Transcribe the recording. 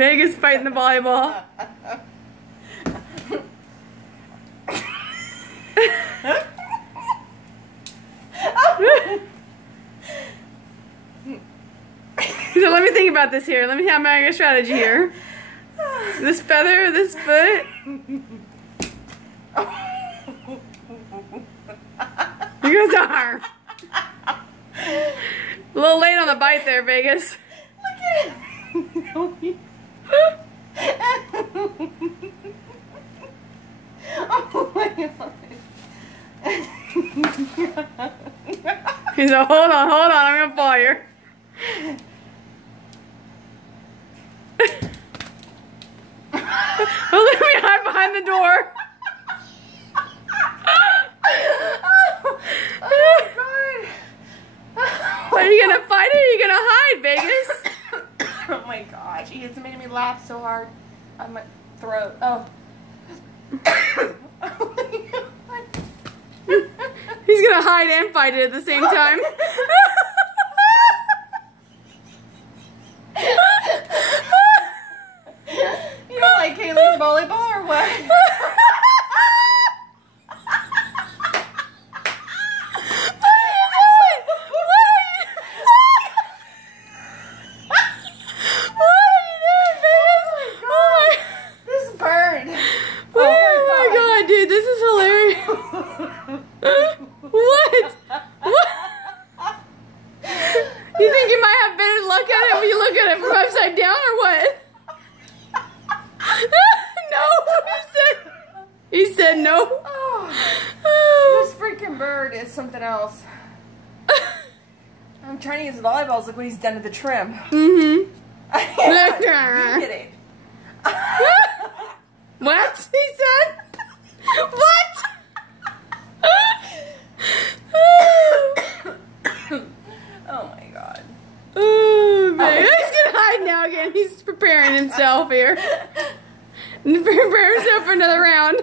Vegas fighting the volleyball. So let me think about this here. Let me have my strategy here. This feather, this foot. Here goes the arm. A little late on the bite there, Vegas. Look at it. Oh my god. He's like, hold on, I'm gonna fall here. Oh, let me hide behind the door. Oh my god. Are you gonna fight or are you gonna hide, Vegas? Oh my gosh, he has made me laugh so hard on my throat. Oh. Oh my god. He's gonna hide and fight it at the same time. You don't like Kaylee's volleyball or what? What? You think you might have better luck at it when you look at it from upside down or what? No, he said no. Oh, this freaking bird is something else. I'm trying to use the volleyballs. Look what he's done to the trim. Mm-hmm. You get it. What? He said? What? Oh my god. Oh, man. He's gonna hide now again. He's preparing himself here. Prepare himself for another round.